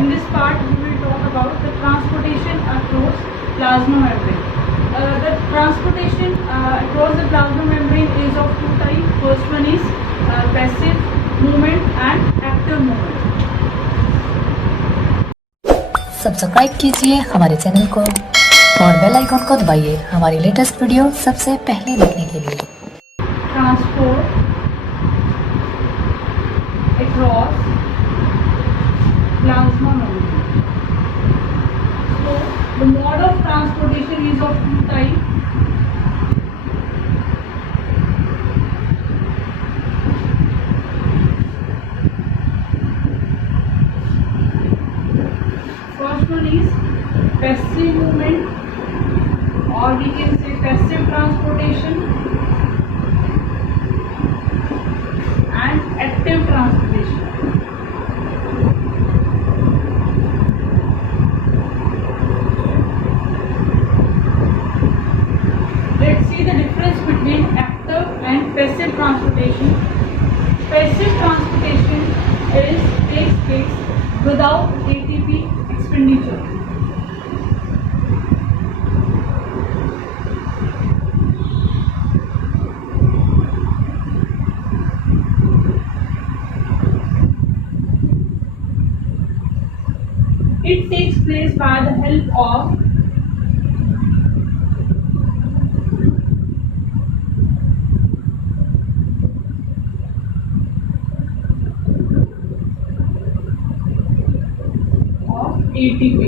in this part we will talk about the transportation across plasma membrane. The transportation across the plasma membrane is of two types. First one is passive movement and active movement. Subscribe कीजिए हमारे channel को और bell icon को दबाइए हमारी latest video सबसे पहले देखने के लिए। Transport across plasma membrane. So the mode of transportation is of two types. First one is passive movement, or we can say passive transportation, and active transportation. Let's see the difference between active and passive transportation. Passive transportation takes place without ATP expenditure. It takes place by the help of ATP.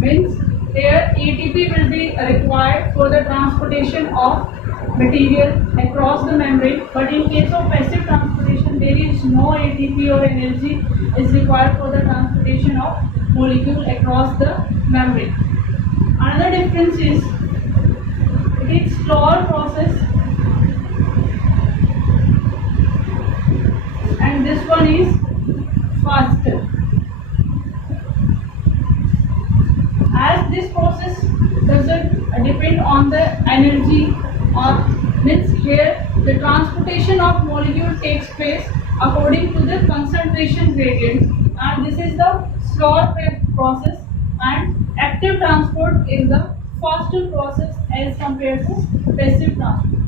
Means here ATP will be required for the transportation of material across the membrane, but in case of passive transportation there is no ATP or energy is required for the transportation of molecule across the membrane. Another difference is it is slower process and this one is faster. As this process doesn't depend on the energy, or means here the transportation of molecule takes place according to the concentration gradient, and this is the slower process, and active transport is the faster process as compared to passive transport.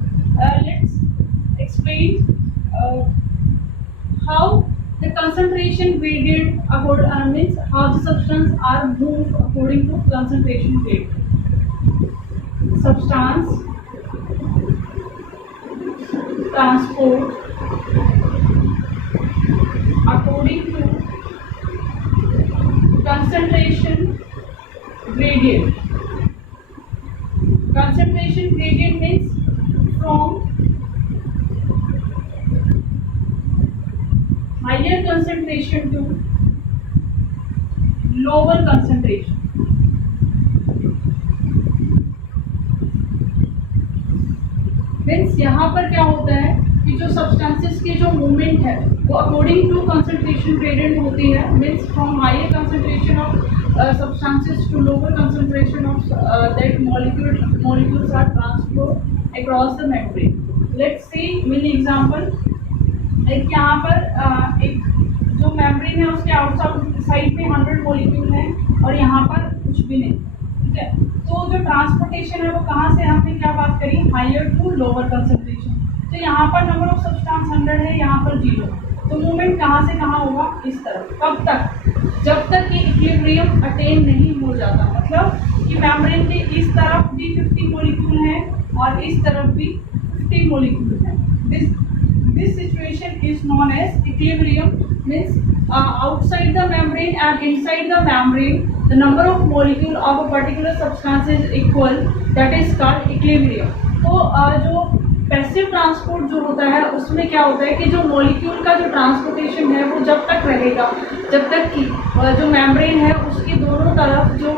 Let's explain how the concentration gradient means how the substance are moved according to concentration gradient. Substance transport according to concentration gradient. Concentration gradient means from higher concentration to lower concentration. Means यहाँ पर क्या होता है कि जो substances की जो movement है वो अकॉर्डिंग टू कंसंट्रेशन ग्रेडियंट होती है. Means from higher concentration of substances to lower concentration of that molecules are transported across the membrane. Let's see many example. एक यहाँ पर एक जो मेम्ब्रेन है उसके आउटसाइड साइड पे 100 मॉलिक्यूल हैं और यहाँ पर कुछ भी नहीं. ठीक है, तो जो ट्रांसपोर्टेशन है वो कहाँ से, हमने क्या बात करी, हायर टू लोअर कंसंट्रेशन. तो यहाँ पर नंबर ऑफ सब्सटेंस 100 है, यहाँ पर 0. तो मूवमेंट कहाँ से कहाँ होगा, इस तरफ. कब तक, जब तक कि इक्विलिब्रियम अटेन नहीं हो जाता. मतलब कि मेम्ब्रेन के इस तरफ भी 50 मॉलिक्यूल हैं और इस तरफ भी 50 मॉलिक्यूल हैं. This situation is known as equilibrium. Means outside the membrane and inside the membrane the number of molecule of a particular substance is equal. That is called equilibrium. तो जो पैसिव ट्रांसपोर्ट जो होता है उसमें क्या होता है कि जो मॉलिक्यूल का जो ट्रांसपोर्टेशन है वो जब तक रहेगा जब तक कि जो मेम्ब्रेन है उसकी दोनों तरफ जो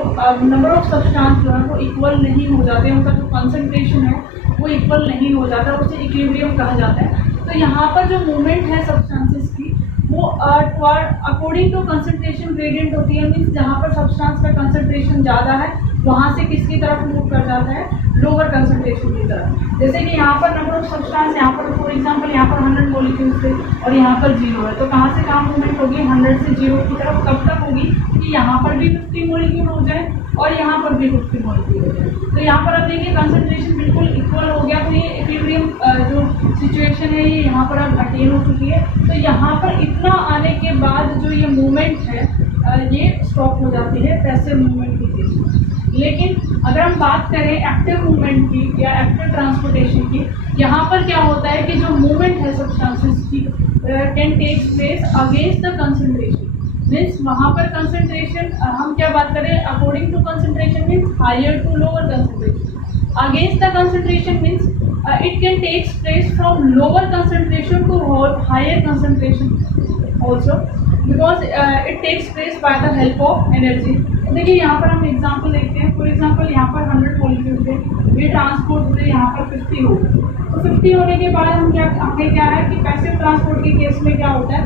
नंबर ऑफ सब्सटेंस जो है वो इक्वल नहीं हो जाते, उनका जो कंसंट्रेशन है वो इक्वल नहीं हो जाता, उसे इक्विलिब्रियम कहा जाता है. तो यहाँ पर जो मूवमेंट है सब्सटेंसेस की वो अकॉर्डिंग टू कंसंट्रेशन ग्रेडियंट होती है. मीन्स जहाँ पर सब्सटेंस का कंसंट्रेशन ज़्यादा है वहाँ से किसकी तरफ मूव कर जाता है, लोअर कंसंट्रेशन की तरफ। जैसे कि यहाँ पर नंबर ऑफ सब्सटेंस, यहाँ पर फॉर एग्जांपल यहाँ पर 100 मॉलिक्यूल्स थे और यहाँ पर 0 है, तो कहाँ से कहाँ मूवमेंट होगी, 100 से 0 की तरफ। कब तक होगी कि यहाँ पर भी 50 मॉलिक्यूल हो जाए और यहाँ पर भी 50 मॉलिक्यूल हो जाए। तो यहाँ पर अब देखिए कंसंट्रेशन बिल्कुल इक्वल हो गया, तो ये इक्विलिब्रियम जो सिचुएशन है ये यहाँ पर अब अटेन हो चुकी है। तो यहाँ पर इतना आने के बाद जो ये मूवमेंट है ये स्टॉप हो जाती है पैसिव मूवमेंट की केस में। लेकिन अगर हम बात करें एक्टिव मूवमेंट की या एक्टिव ट्रांसपोर्टेशन की, यहाँ पर क्या होता है कि जो मूवमेंट है सब्सटेंसेस की can take place against the concentration. Means वहाँ पर कंसंट्रेशन, हम क्या बात करें, according to concentration means higher to lower concentration. Against the concentration means it can takes place from lower concentration to higher concentration also, because it takes place by the help of energy। देखिए यहाँ पर हम example देखते हैं। For example यहाँ पर 100 molecule थे, ये ट्रांसपोर्ट हुए यहाँ पर 50 हो गए। तो 50 होने के बाद हमें क्या है कि पैसिव ट्रांसपोर्ट के केस में क्या होता है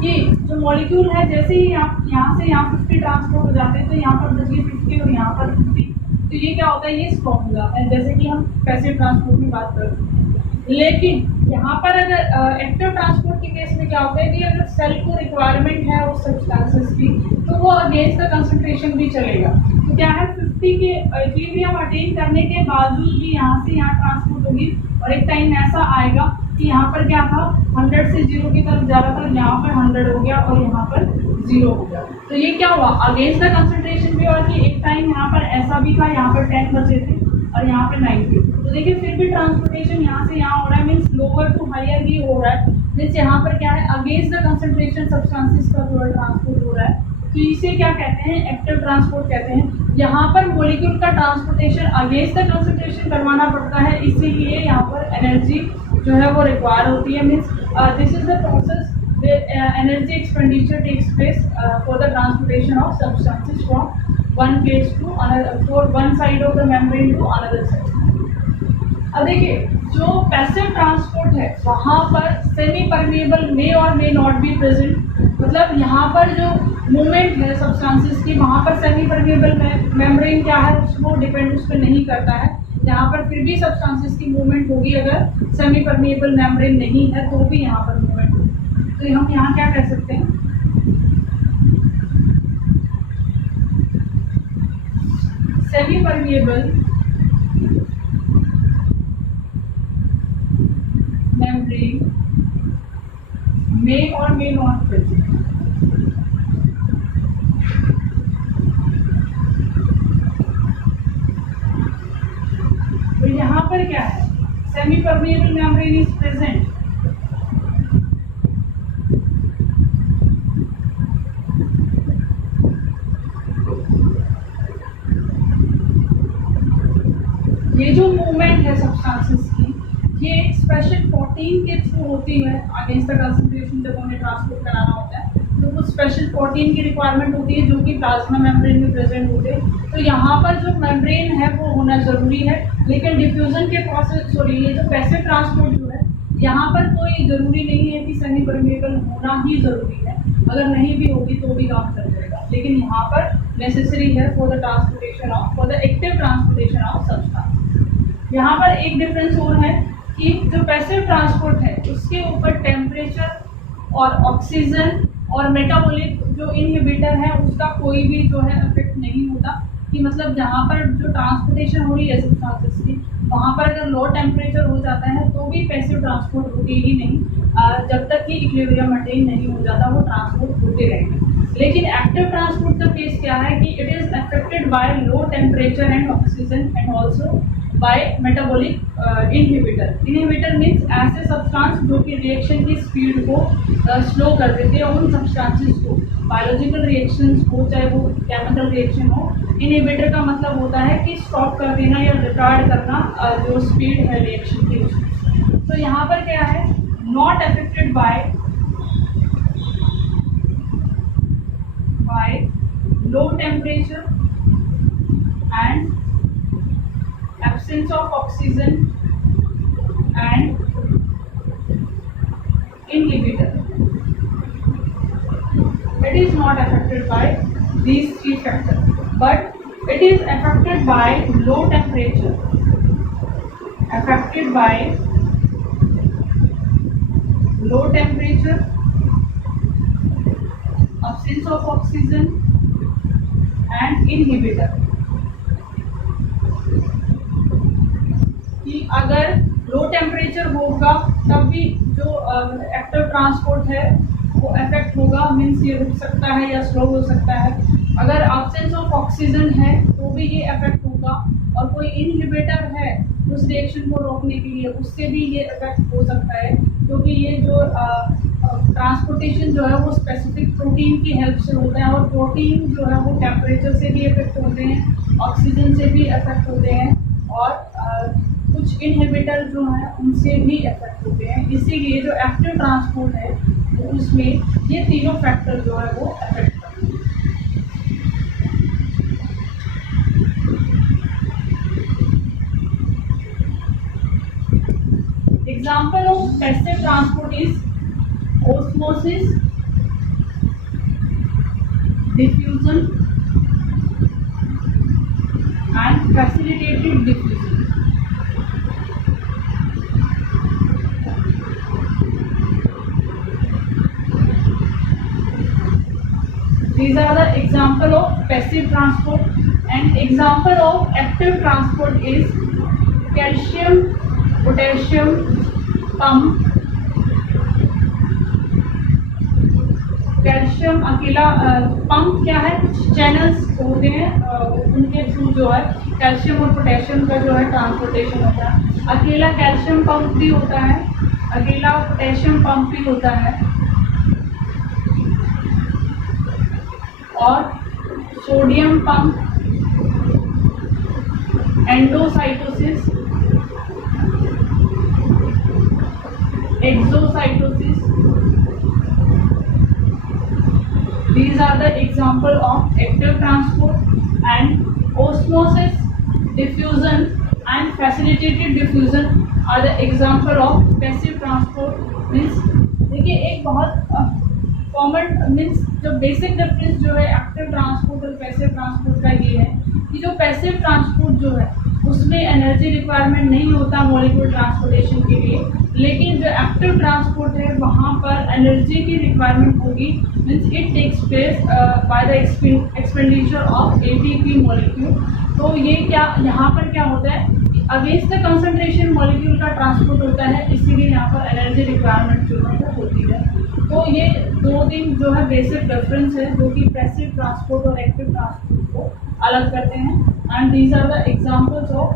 कि जो मॉलिक्यूल है जैसे ही यहाँ से यहाँ 50 ट्रांसपोर्ट हो जाते हैं, तो यहाँ पर बच गए 50 और यहाँ पर 50, तो ये क्या होता है, ये स्टॉप हो जाता है, जैसे कि हम पैसिव ट्रांसपोर्ट की बात करते हैं। लेकिन यहाँ पर अगर एक्टिव ट्रांसपोर्ट के केस में क्या होता है कि अगर सेल को रिक्वायरमेंट है उस सब्सटेंसेस की, तो वो अगेंस्ट द कंसंट्रेशन भी चलेगा। तो क्या है, 50 के इक्विलिब्रियम अटेन करने के बावजूद भी यहाँ से यहाँ ट्रांसपोर्ट होगी, और एक टाइम ऐसा आएगा कि यहाँ पर क्या था, 100 से 0 की तरफ जा रहा था, यहाँ पर 100 हो गया और यहाँ पर 0 हो गया। तो ये क्या हुआ, अगेंस्ट द कंसंट्रेशन भी, और कि एक टाइम यहाँ पर ऐसा भी था, यहाँ पर 10 बचे थे और यहाँ पे 90। तो देखिए फिर भी ट्रांसपोर्टेशन यहाँ से यहाँ हो रहा है, मीन्स लोअर टू हायर भी हो रहा है। मीन्स यहाँ पर क्या है, अगेंस्ट द कंसंट्रेशन सब्सटेंसेस का थोड़ा ट्रांसपोर्ट हो रहा है, तो इसे क्या कहते हैं, एक्टिव ट्रांसपोर्ट कहते हैं। यहाँ पर मॉलिक्यूल का ट्रांसपोर्टेशन अगेंस्ट द कंसंट्रेशन करवाना पड़ता है, इसीलिए यहाँ पर एनर्जी जो है वो रिक्वायर होती है। Means this is the process energy expenditure takes place for the transportation of substances from one place to another, for one side of the membrane to another side। अब देखिए जो पैसिव ट्रांसपोर्ट है वहाँ पर semi permeable मे और may not be present, मतलब यहाँ पर जो मूवमेंट है सब्सटेंसेस की, वहाँ पर सेमी परमेबल मेम्ब्रेन क्या है, उसको डिपेंड उस पर नहीं करता है। यहाँ पर फिर भी सब्सटेंसेस की मूवमेंट होगी, अगर सेमी परमेबल मेम्ब्रेन नहीं है तो भी यहाँ पर मूवमेंट होगी। तो हम यहाँ क्या कह सकते हैं, सेमी परमेबल मेम्ब्रेन मे और मे नॉट प्रेजेंट। तो यहाँ पर क्या है, semi permeable membrane is present, ये जो मूवमेंट है सब्सटेंसेस की, ये स्पेशल प्रोटीन के थ्रू होती है। अगेंस्ट द कंसंट्रेशन जब हमें ट्रांसपोर्ट कराना होता है तो वो स्पेशल प्रोटीन की रिक्वायरमेंट होती है जो कि प्लाज्मा मेम्ब्रेन में प्रेजेंट होते हैं। तो यहाँ पर जो मेम्ब्रेन है वो होना जरूरी है, लेकिन डिफ्यूजन के प्रोसेस, सॉरी ये जो पैसिव ट्रांसपोर्ट जो है यहाँ पर कोई ज़रूरी नहीं है कि सेमी परमेबल होना ही ज़रूरी है, अगर नहीं भी होगी तो भी काम चल जाएगा। लेकिन यहाँ पर नेसेसरी है for the transportation of, for the active transportation of substance. यहाँ पर एक डिफरेंस और है कि जो पैसिव ट्रांसपोर्ट है उसके ऊपर टेम्परेचर और ऑक्सीजन और मेटाबॉलिक जो इनहिबिटर है उसका कोई भी जो है इफेक्ट नहीं होता। कि मतलब जहाँ पर जो ट्रांसपोर्टेशन हो रही है सब्सटेंसेस की, वहाँ पर अगर लो टेम्परेचर हो जाता है तो भी पैसिव ट्रांसपोर्ट होगी ही नहीं, जब तक कि इक्विलिब्रियम अटेन नहीं हो जाता वो ट्रांसपोर्ट होते रहेंगे। लेकिन एक्टिव ट्रांसपोर्ट का केस क्या है कि it is affected by low temperature and oxygen and also by metabolic inhibitor. Inhibitor means ऐसे सब्सटेंस जो कि रिएक्शन की स्पीड को स्लो कर देते हैं, उन सब्सटेंसेस को, बायोलॉजिकल रिएक्शंस हो चाहे वो केमिकल रिएक्शन हो। इनहिबिटर का मतलब होता है कि स्टॉप कर देना या रिटार्ड करना जो स्पीड है रिएक्शन की उसकी। तो यहाँ पर क्या है, not affected by low temperature and absence of oxygen and inhibitor. It is not affected by these three factors, but it is affected by low temperature affected by low temperature, absence of oxygen and inhibitor. कि अगर low temperature होगा तब भी जो active transport है वो affect होगा, means ये रुक सकता है या स्लो हो सकता है। अगर एब्सेंस ऑफ ऑक्सीजन है तो भी ये अफेक्ट होगा, और कोई इनहिबिटर है उस रिएक्शन को रोकने के लिए, उससे भी ये अफेक्ट हो सकता है, क्योंकि ये जो ट्रांसपोर्टेशन जो है वो स्पेसिफिक प्रोटीन की हेल्प से होता है, और प्रोटीन जो है वो टेम्परेचर से भी अफेक्ट होते हैं, ऑक्सीजन से भी अफेक्ट होते हैं, और कुछ इनहिबिटर जो हैं उनसे भी अफेक्ट होते हैं। इसीलिए जो एक्टिव ट्रांसपोर्ट है तो उसमें ये तीनों फैक्टर जो है वो अफेक्ट करते हैं। Example of passive transport is osmosis, diffusion and facilitated diffusion. These are the example of passive transport, and example of active transport is calcium, potassium pump. Calcium अकेला पंप क्या है, कुछ चैनल्स होते हैं उनके थ्रू जो है कैल्शियम और पोटेशियम का जो है ट्रांसपोर्टेशन होता है। अकेला कैल्शियम पंप भी होता है, अकेला पोटेशियम पंप भी होता है, और sodium pump, endocytosis, exocytosis. These are the example of active transport, and osmosis, diffusion and facilitated diffusion are the example of passive transport. Means देखिए एक बहुत कॉमन मीन्स जो बेसिक डिफरेंस जो है एक्टिव ट्रांसपोर्ट और पैसिव ट्रांसपोर्ट का ये है कि जो पैसिव ट्रांसपोर्ट जो है उसमें एनर्जी रिक्वायरमेंट नहीं होता मॉलिक्यूल ट्रांसपोर्टेशन के लिए, लेकिन जो एक्टिव ट्रांसपोर्ट है वहाँ पर एनर्जी की रिक्वायरमेंट होगी, means it takes place by the expenditure of ATP molecule. तो ये क्या यहाँ पर क्या होता है, अगेंस्ट द कंसंट्रेशन मॉलिक्यूल का ट्रांसपोर्ट होता है, इसीलिए यहाँ पर एनर्जी रिक्वायरमेंट जो है वो होती है। तो ये दो दिन जो है बेसिक डिफरेंस है जो कि पैसिव ट्रांसपोर्ट और एक्टिव ट्रांसपोर्ट को अलग करते हैं, and these are the examples of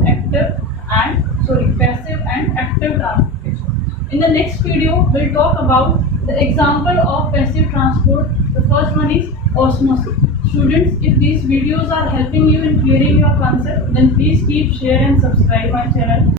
passive and active transportation. In the next video we'll talk about the example of passive transport. The first one is osmosis. Students, if these videos are helping you in clearing your concept, then please keep share and subscribe my channel.